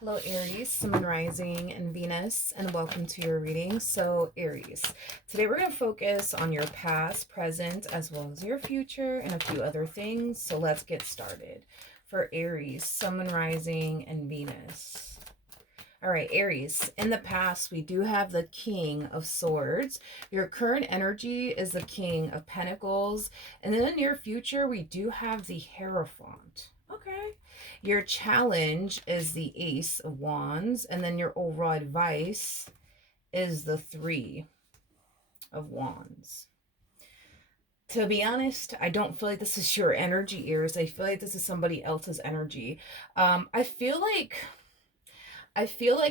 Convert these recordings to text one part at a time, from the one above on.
Hello, Aries, Sun, Rising, and Venus, and welcome to your reading. So, Aries, today we're going to focus on your past, present, as well as your future, and a few other things. So, let's get started. For Aries, Sun, Rising, and Venus. All right, Aries, in the past, we do have the King of Swords. Your current energy is the King of Pentacles. And in the near future, we do have the Hierophant. Okay. Your challenge is the Ace of Wands. And then your overall advice is the Three of Wands. To be honest, I don't feel like this is your energy, Aries. I feel like this is somebody else's energy. I feel like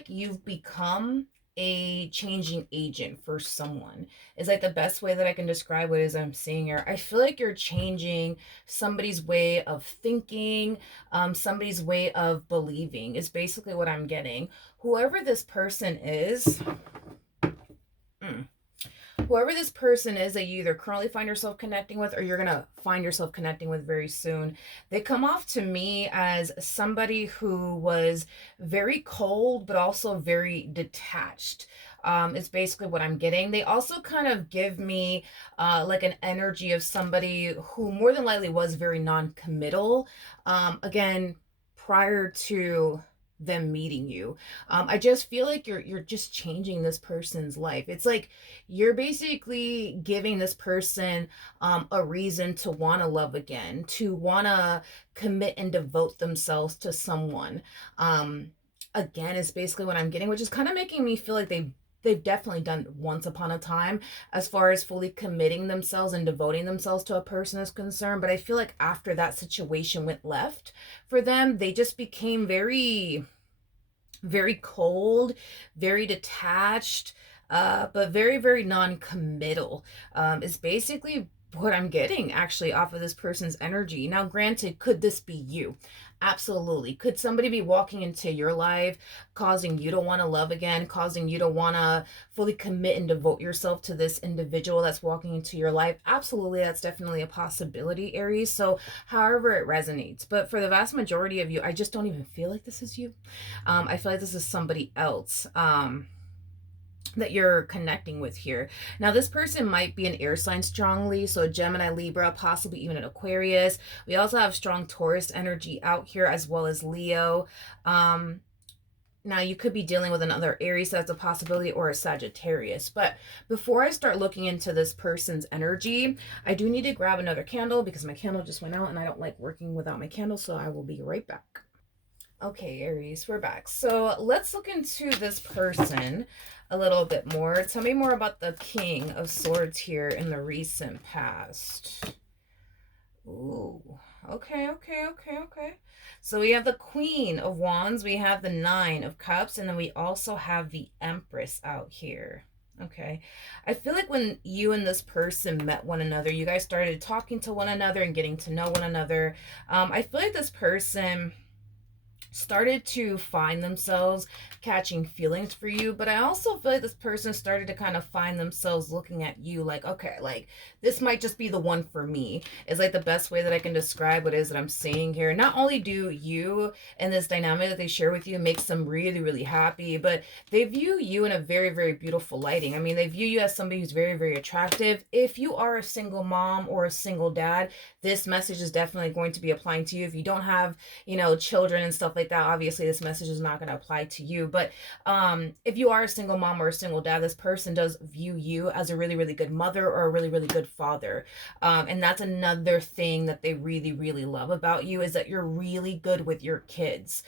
you've become a changing agent for someone is like the best way that I can describe what it is I'm seeing here. I feel like you're changing somebody's way of thinking, somebody's way of believing is basically what I'm getting. Whoever this person is, whoever this person is that you either currently find yourself connecting with or you're going to find yourself connecting with very soon, they come off to me as somebody who was very cold but also very detached. Is basically what I'm getting. They also kind of give me like an energy of somebody who more than likely was very non-committal. Again, prior to them meeting you. I just feel like you're just changing this person's life. It's like you're basically giving this person a reason to want to love again, to want to commit and devote themselves to someone. Again, is basically what I'm getting, which is kind of making me feel like they've definitely done once upon a time as far as fully committing themselves and devoting themselves to a person is concerned. But I feel like after that situation went left for them, they just became very cold, very detached, but very, very non-committal. Is basically what I'm getting actually off of this person's energy. Now, granted, could this be you? Absolutely. Could somebody be walking into your life, causing you to want to love again, causing you to want to fully commit and devote yourself to this individual that's walking into your life? Absolutely. That's definitely a possibility, Aries. So, however it resonates. But for the vast majority of you, I just don't even feel like this is you. I feel like this is somebody else. That you're connecting with here. Now, this person might be an air sign strongly, so Gemini, Libra, possibly even an Aquarius. We also have strong Taurus energy out here as well as Leo. Now, you could be dealing with another Aries, so that's a possibility, or a Sagittarius. But before I start looking into this person's energy, I do need to grab another candle because my candle just went out and I don't like working without my candle, so I will be right back. Okay, Aries, we're back. So let's look into this person a little bit more. Tell me more about the King of Swords here in the recent past. Ooh, okay. So we have the Queen of Wands, we have the Nine of Cups, and then we also have the Empress out here. Okay. I feel like when you and this person met one another, you guys started talking to one another and getting to know one another. I feel like this person started to find themselves catching feelings for you, but I also feel like this person started to kind of find themselves looking at you like, okay, like this might just be the one for me, is like the best way that I can describe what it is that I'm seeing here. Not only do you and this dynamic that they share with you makes them really, really happy, but they view you in a very, very beautiful lighting. I mean, they view you as somebody who's very, very attractive. If you are a single mom or a single dad, this message is definitely going to be applying to you. If you don't have, children and stuff like that, obviously this message is not going to apply to you. But if you are a single mom or a single dad, this person does view you as a really, really good mother or a really, really good father. And that's another thing that they really, really love about you, is that you're really good with your kids.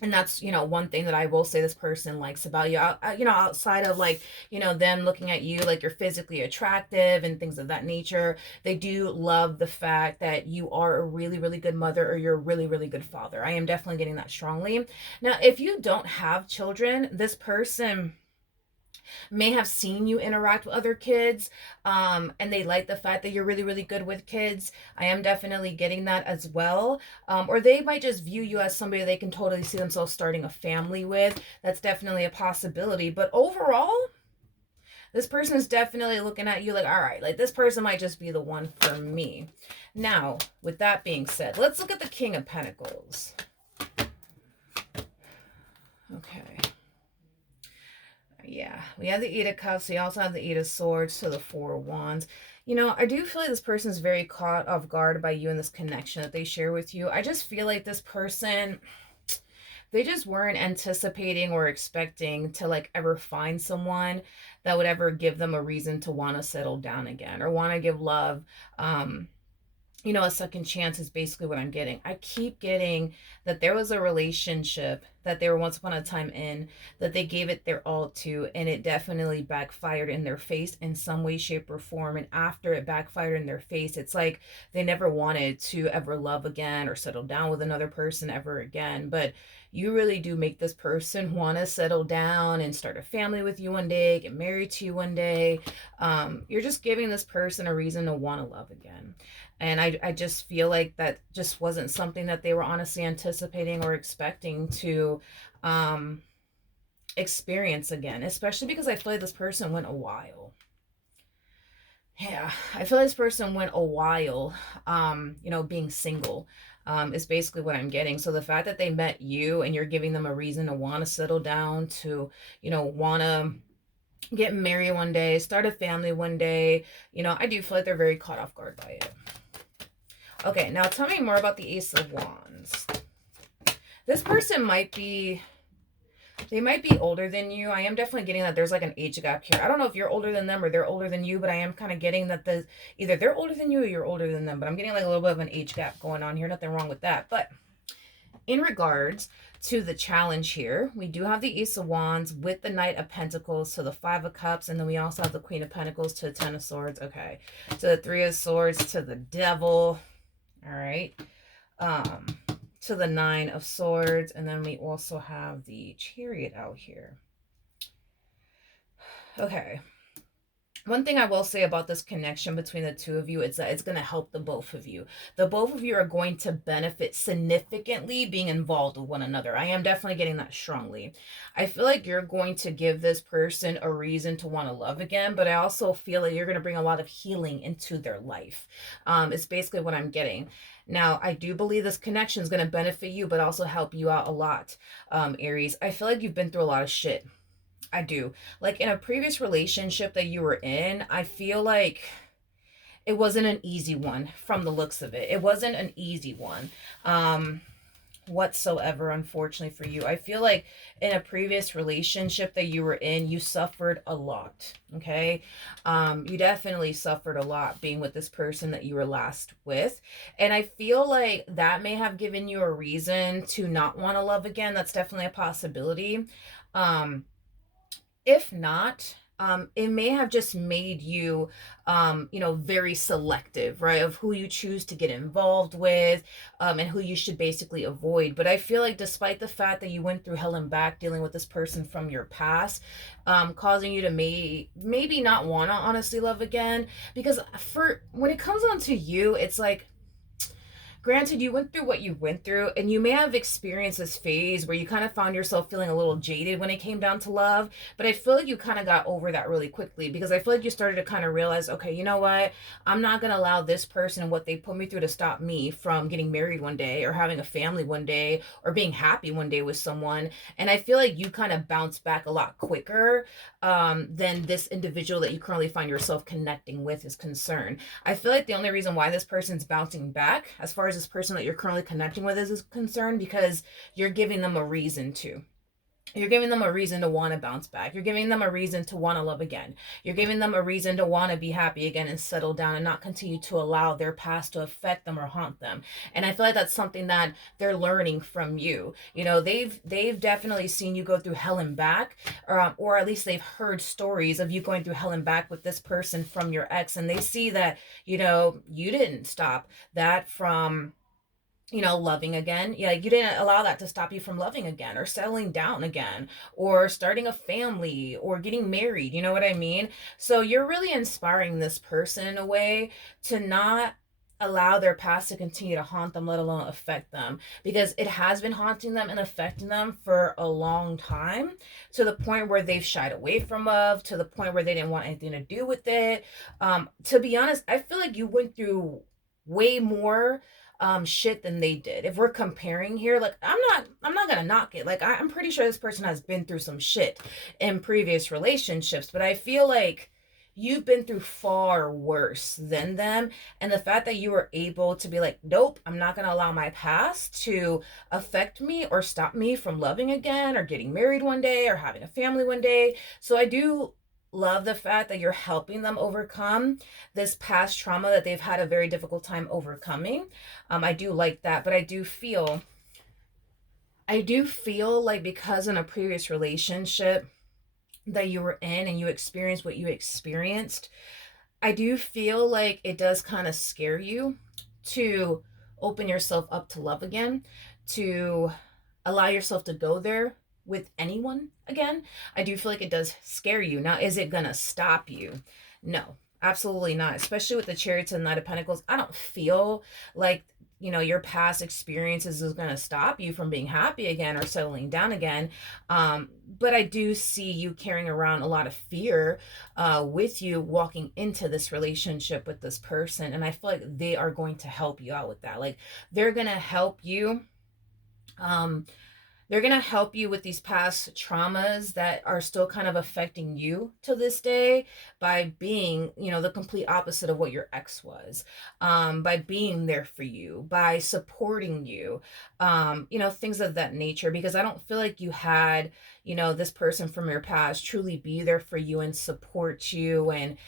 And that's, one thing that I will say this person likes about you, outside of like, them looking at you like you're physically attractive and things of that nature. They do love the fact that you are a really, really good mother or you're a really, really good father. I am definitely getting that strongly. Now, if you don't have children, this person may have seen you interact with other kids, and they like the fact that you're really, really good with kids. I am definitely getting that as well. Or they might just view you as somebody they can totally see themselves starting a family with. That's definitely a possibility. But overall, this person is definitely looking at you like, all right, like this person might just be the one for me. Now, with that being said, let's look at the King of Pentacles. Okay. Yeah, we have the Eight of Cups. We also have the Eight of Swords to the Four of Wands. You know, I do feel like this person's very caught off guard by you and this connection that they share with you. I just feel like this person, they just weren't anticipating or expecting to like ever find someone that would ever give them a reason to want to settle down again or want to give love. Um, you know, a second chance is basically what I'm getting. I keep getting that there was a relationship that they were once upon a time in, that they gave it their all to, and it definitely backfired in their face in some way, shape, or form. And after it backfired in their face, it's like they never wanted to ever love again or settle down with another person ever again. But you really do make this person want to settle down and start a family with you one day, get married to you one day. You're just giving this person a reason to want to love again. And I just feel like that just wasn't something that they were honestly anticipating or expecting to um, experience again, especially because I feel like this person went a while. Yeah, I feel like this person went a while, you know, being single. Is basically what I'm getting. So the fact that they met you and you're giving them a reason to want to settle down, to, you know, want to get married one day, start a family one day, you know, I do feel like they're very caught off guard by it. Okay, now tell me more about the Ace of Wands. This person might be, they might be older than you. I am definitely getting that there's like an age gap here. I don't know if you're older than them or they're older than you, but I am kind of getting that the either they're older than you or you're older than them. But I'm getting like a little bit of an age gap going on here. Nothing wrong with that. But in regards to the challenge here, we do have the Ace of Wands with the Knight of Pentacles to the Five of Cups, and then we also have the Queen of Pentacles to the Ten of Swords. Okay, to the Three of Swords to the Devil. All right. Um, to the Nine of Swords, and then we also have the Chariot out here. Okay. One thing I will say about this connection between the two of you is that it's going to help the both of you. The both of you are going to benefit significantly being involved with one another. I am definitely getting that strongly. I feel like you're going to give this person a reason to want to love again, but I also feel like you're going to bring a lot of healing into their life. It's basically what I'm getting. Now, I do believe this connection is going to benefit you, but also help you out a lot, Aries. I feel like you've been through a lot of shit. I do. Like in a previous relationship that you were in, I feel like it wasn't an easy one from the looks of it. It wasn't an easy one. Whatsoever, unfortunately for you. I feel like in a previous relationship that you were in, you suffered a lot. Okay. You definitely suffered a lot being with this person that you were last with. And I feel like that may have given you a reason to not want to love again. That's definitely a possibility. If not, it may have just made you, you know, very selective, right, of who you choose to get involved with, and who you should basically avoid. But I feel like despite the fact that you went through hell and back dealing with this person from your past, causing you to maybe not want to honestly love again, because for when it comes on to you, it's like, granted, you went through what you went through, and you may have experienced this phase where you kind of found yourself feeling a little jaded when it came down to love. But I feel like you kind of got over that really quickly, because I feel like you started to kind of realize, okay, you know what? I'm not going to allow this person and what they put me through to stop me from getting married one day or having a family one day or being happy one day with someone. And I feel like you kind of bounced back a lot quicker, than this individual that you currently find yourself connecting with is concerned. I feel like the only reason why this person's bouncing back, as far as this person that you're currently connecting with is concerned, because you're giving them a reason to. You're giving them a reason to want to bounce back. You're giving them a reason to want to love again. You're giving them a reason to want to be happy again and settle down and not continue to allow their past to affect them or haunt them. And I feel like that's something that they're learning from you. You know, they've definitely seen you go through hell and back, or at least they've heard stories of you going through hell and back with this person from your ex, and they see that, you know, you didn't stop that from, you know, loving again. Yeah, like you didn't allow that to stop you from loving again or settling down again or starting a family or getting married. You know what I mean? So you're really inspiring this person in a way to not allow their past to continue to haunt them, let alone affect them, because it has been haunting them and affecting them for a long time, to the point where they've shied away from love, to the point where they didn't want anything to do with it. To be honest, I feel like you went through way more, shit than they did. If we're comparing here, like I'm not gonna knock it. Like I'm pretty sure this person has been through some shit in previous relationships, but I feel like you've been through far worse than them. And the fact that you were able to be like, nope, I'm not gonna allow my past to affect me or stop me from loving again or getting married one day or having a family one day. So I do love the fact that you're helping them overcome this past trauma that they've had a very difficult time overcoming. I do like that, but I do feel like because in a previous relationship that you were in and you experienced what you experienced, I do feel like it does kind of scare you to open yourself up to love again, to allow yourself to go there with anyone again. I do feel like it does scare you. Now, is it going to stop you? No, absolutely not. Especially with the Chariots and Knight of Pentacles. I don't feel like your past experiences is going to stop you from being happy again or settling down again. But I do see you carrying around a lot of fear with you walking into this relationship with this person, and I feel like they are going to help you out with that. Like they're going to help you um they're going to help you with these past traumas that are still kind of affecting you to this day by being, the complete opposite of what your ex was, by being there for you, by supporting you, things of that nature. Because I don't feel like you had, this person from your past truly be there for you and support you and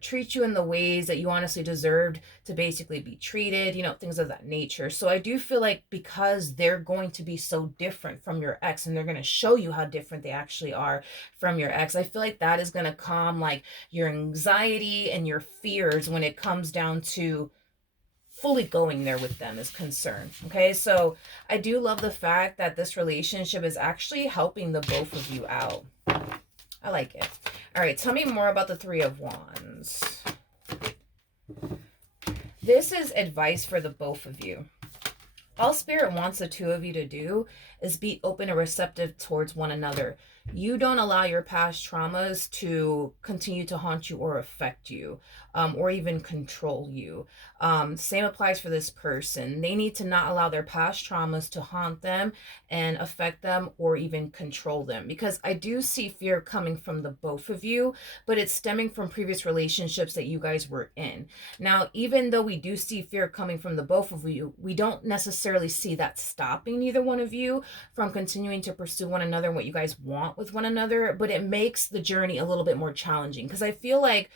treat you in the ways that you honestly deserved to basically be treated, things of that nature. So I do feel like because they're going to be so different from your ex and they're going to show you how different they actually are from your ex, I feel like that is going to calm like your anxiety and your fears when it comes down to fully going there with them is concerned. Okay, so I do love the fact that this relationship is actually helping the both of you out. I like it. All right, tell me more about the Three of Wands. This is advice for the both of you. All Spirit wants the two of you to do is be open and receptive towards one another. You don't allow your past traumas to continue to haunt you or affect you, or even control you. Same applies for this person. They need to not allow their past traumas to haunt them and affect them or even control them. Because I do see fear coming from the both of you, but it's stemming from previous relationships that you guys were in. Now, even though we do see fear coming from the both of you, we don't necessarily see that stopping either one of you from continuing to pursue one another and what you guys want with one another, but it makes the journey a little bit more challenging. Because I feel like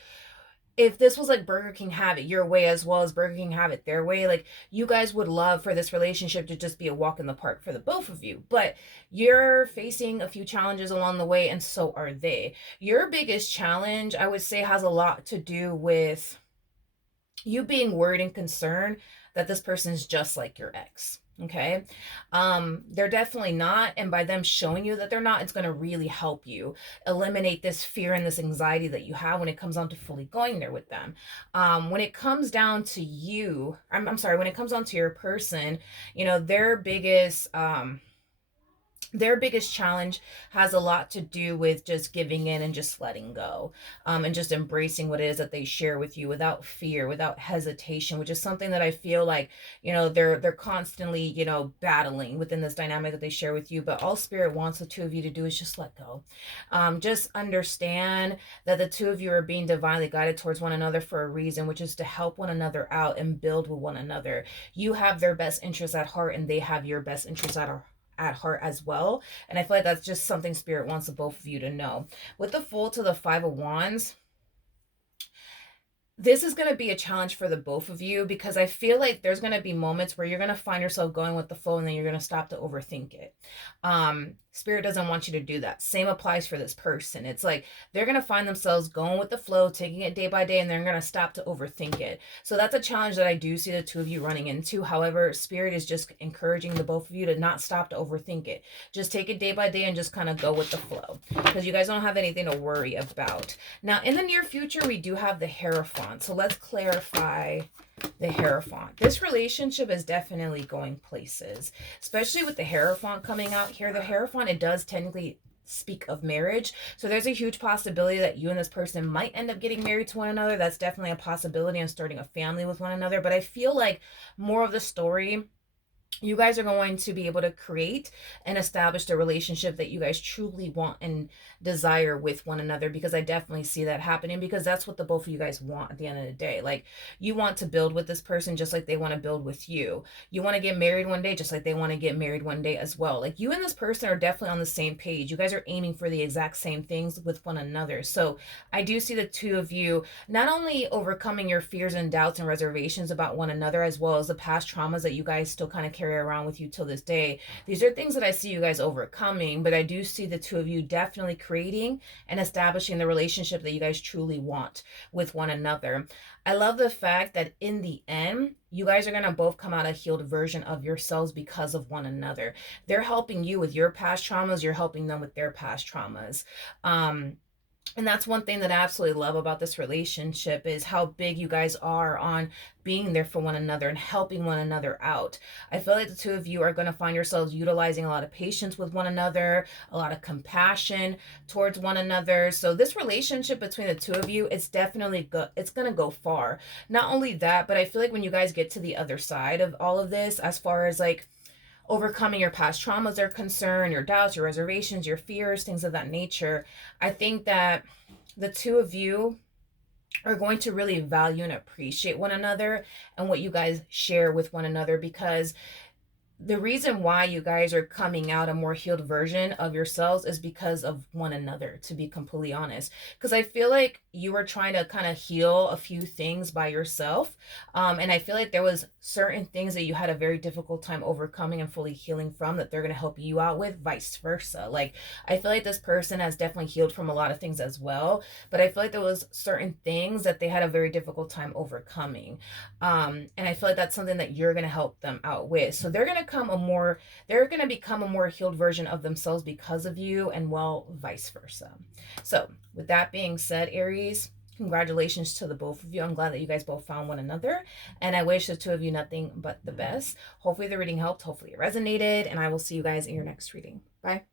if this was like Burger King have it your way as well as Burger King have it their way, like you guys would love for this relationship to just be a walk in the park for the both of you. But you're facing a few challenges along the way, and so are they. Your biggest challenge, I would say, has a lot to do with you being worried and concerned that this person is just like your ex. Okay, they're definitely not, and by them showing you that they're not, it's going to really help you eliminate this fear and this anxiety that you have when it comes down to fully going there with them. When it comes down to you, I'm sorry, when it comes down to your person, their biggest challenge has a lot to do with just giving in and just letting go, and just embracing what it is that they share with you without fear, without hesitation, which is something that I feel like they're constantly battling within this dynamic that they share with you. But all Spirit wants the two of you to do is just let go. Just understand that the two of you are being divinely guided towards one another for a reason, which is to help one another out and build with one another. You have their best interests at heart, and they have your best interests at heart as well. And I feel like that's just something Spirit wants the both of you to know. With the Fool to the Five of Wands, this is going to be a challenge for the both of you, because I feel like there's going to be moments where you're going to find yourself going with the flow and then you're going to stop to overthink it. Spirit doesn't want you to do that. Same applies for this person. It's like they're going to find themselves going with the flow, taking it day by day, and they're going to stop to overthink it. So that's a challenge that I do see the two of you running into. However, Spirit is just encouraging the both of you to not stop to overthink it. Just take it day by day and just kind of go with the flow, because you guys don't have anything to worry about. Now, in the near future, we do have the Hierophant. So let's clarify the Hierophant. This relationship is definitely going places, especially with the Hierophant coming out here. The Hierophant, it does technically speak of marriage. So there's a huge possibility that you and this person might end up getting married to one another. That's definitely a possibility, and starting a family with one another. But I feel like more of the story, you guys are going to be able to create and establish the relationship that you guys truly want and desire with one another, because I definitely see that happening, because that's what the both of you guys want at the end of the day. Like, you want to build with this person just like they want to build with you. You want to get married one day just like they want to get married one day as well. Like, you and this person are definitely on the same page. You guys are aiming for the exact same things with one another. So I do see the two of you not only overcoming your fears and doubts and reservations about one another, as well as the past traumas that you guys still kind of carry around with you till this day. These are things that I see you guys overcoming, but I do see the two of you definitely creating and establishing the relationship that you guys truly want with one another. I love the fact that in the end, you guys are going to both come out a healed version of yourselves because of one another. They're helping you with your past traumas, you're helping them with their past traumas. And that's one thing that I absolutely love about this relationship, is how big you guys are on being there for one another and helping one another out. I feel like the two of you are going to find yourselves utilizing a lot of patience with one another, a lot of compassion towards one another. So this relationship between the two of you, it's definitely it's going to go far. Not only that, but I feel like when you guys get to the other side of all of this, as far as like overcoming your past traumas are concerned, your doubts, your reservations, your fears, things of that nature, I think that the two of you are going to really value and appreciate one another and what you guys share with one another, because the reason why you guys are coming out a more healed version of yourselves is because of one another, to be completely honest. Because I feel like you were trying to kind of heal a few things by yourself, and I feel like there was certain things that you had a very difficult time overcoming and fully healing from, that they're going to help you out with, vice versa. Like, I feel like this person has definitely healed from a lot of things as well, but I feel like there was certain things that they had a very difficult time overcoming, and I feel like that's something that you're going to help them out with. So they're going to become a more healed version of themselves because of you, and well, vice versa. So with that being said, Aries, congratulations to the both of you. I'm glad that you guys both found one another, and I wish the two of you nothing but the best. Hopefully the reading helped, hopefully it resonated, and I will see you guys in your next reading. Bye.